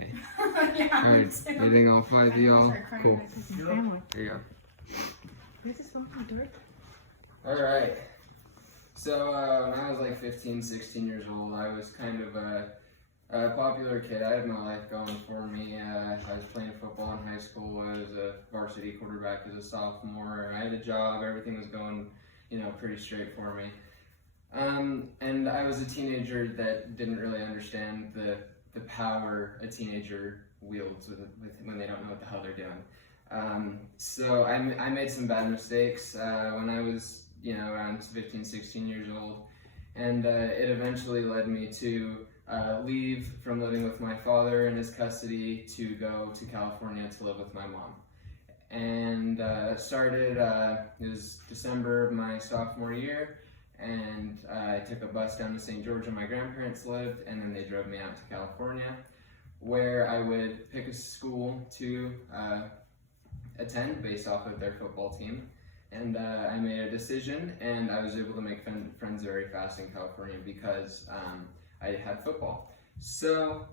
Yeah, Alright, hitting all five of y'all. Cool. There you go. This is something dark. Alright. So, when I was like 15, 16 years old, I was kind of a popular kid. I had my life going for me. I was playing football in high school. I was a varsity quarterback as a sophomore. I had a job. Everything was going, pretty straight for me. And I was a teenager that didn't really understand the power a teenager wields with when they don't know what the hell they're doing. So I made some bad mistakes when I was, around 15, 16 years old. And it eventually led me to leave from living with my father in his custody to go to California to live with my mom. And it was December of my sophomore year, and I took a bus down to St. George where my grandparents lived, and then they drove me out to California, where I would pick a school to attend based off of their football team. And I made a decision, and I was able to make friends very fast in California because I had football. So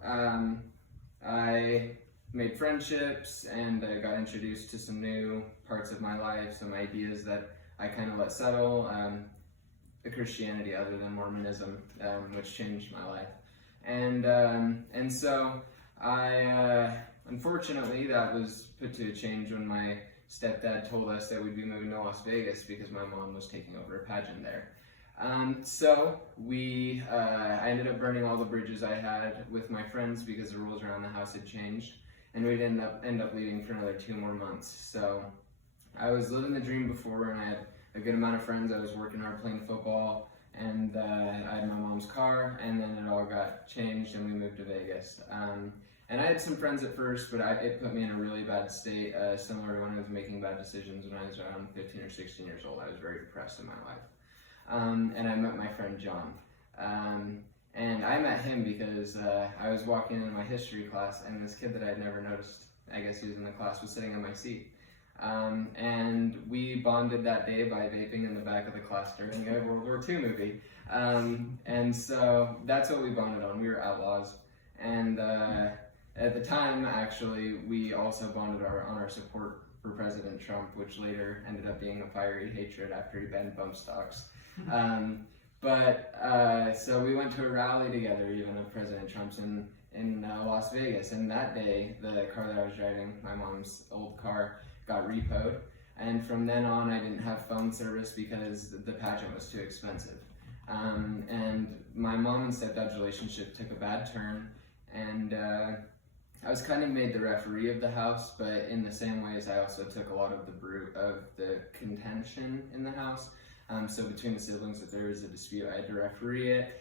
I made friendships, and I got introduced to some new parts of my life, some ideas that I kind of let settle. The Christianity other than Mormonism, which changed my life. And so I, unfortunately, that was put to a change when my stepdad told us that we'd be moving to Las Vegas because my mom was taking over a pageant there. So I ended up burning all the bridges I had with my friends because the rules around the house had changed, and we'd end up leaving for another 2 more months. So I was living the dream before, and I had a good amount of friends. I was working hard playing football, and I had my mom's car, and then it all got changed and we moved to Vegas. And I had some friends at first, but it put me in a really bad state, similar to when I was making bad decisions when I was around 15 or 16 years old. I was very depressed in my life. And I met my friend John. And I met him because I was walking in my history class, and this kid that I had never noticed, I guess he was in the class, was sitting on my seat. And we bonded that day by vaping in the back of the class during a World War II movie. And so that's what we bonded on. We were outlaws. And at the time, actually, we also bonded on our support for President Trump, which later ended up being a fiery hatred after he banned bump stocks. So we went to a rally together, even of President Trump's in Las Vegas. And that day, the car that I was driving, my mom's old car, got repoed. And from then on, I didn't have phone service because the pageant was too expensive. And my mom and stepdad's relationship took a bad turn, and I was kind of made the referee of the house, but in the same ways, I also took a lot of the contention in the house. So between the siblings, if there was a dispute, I had to referee it.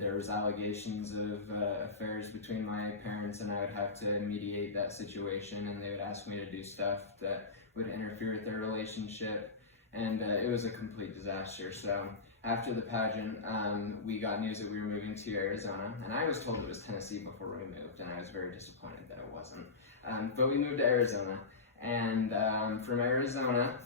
There was allegations of affairs between my parents, and I would have to mediate that situation, and they would ask me to do stuff that would interfere with their relationship, and it was a complete disaster. So after the pageant, we got news that we were moving to Arizona, and I was told it was Tennessee before we moved, and I was very disappointed that it wasn't. But we moved to Arizona, and from Arizona,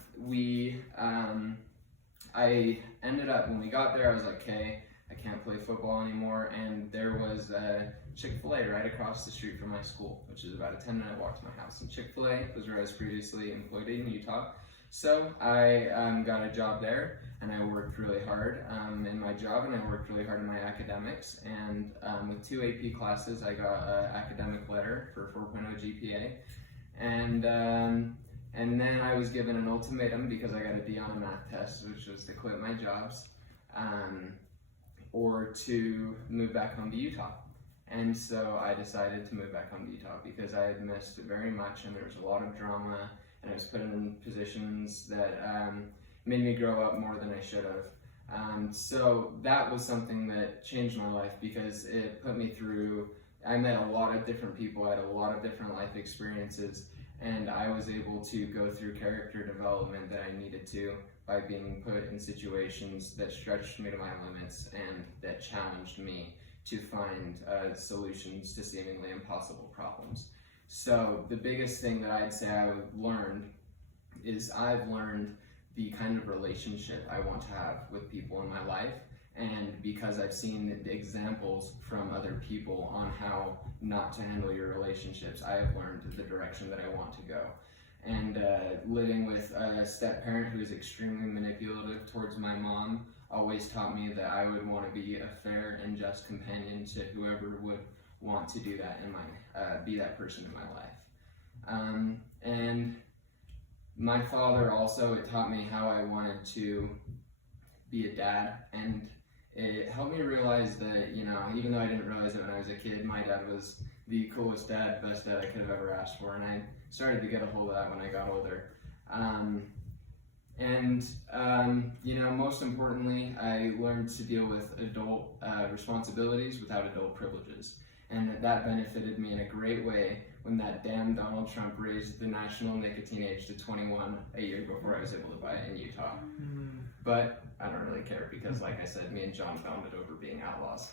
I ended up, when we got there, I was like, okay, I can't play football anymore, and there was a Chick-fil-A right across the street from my school, which is about a 10-minute walk to my house. And Chick-fil-A was where I was previously employed in Utah. So I got a job there, and I worked really hard in my job, and I worked really hard in my academics. And with 2 AP classes, I got an academic letter for 4.0 GPA. And then I was given an ultimatum because I got a D on a math test, which was to quit my jobs or to move back home to Utah. And so I decided to move back home to Utah because I had missed very much, and there was a lot of drama, and I was put in positions that made me grow up more than I should have. So that was something that changed my life because it put me through, I met a lot of different people, I had a lot of different life experiences, and I was able to go through character development that I needed to by being put in situations that stretched me to my limits and that challenged me to find solutions to seemingly impossible problems. So the biggest thing that I'd say I've learned is I've learned the kind of relationship I want to have with people in my life And because I've seen the examples from other people on how not to handle your relationships, I have learned the direction that I want to go. And living with a step parent who is extremely manipulative towards my mom always taught me that I would want to be a fair and just companion to whoever would want to do that in my be that person in my life. And my father also, it taught me how I wanted to be a dad, and it helped me realize that, you know, even though I didn't realize it when I was a kid, my dad was the coolest dad, best dad I could have ever asked for, and I started to get a hold of that when I got older. You know, most importantly, I learned to deal with adult responsibilities without adult privileges, and that benefited me in a great way when that damn Donald Trump raised the national nicotine age to 21 a year before I was able to buy it in Utah. But I don't really care because, like I said, me and John found it over being outlaws.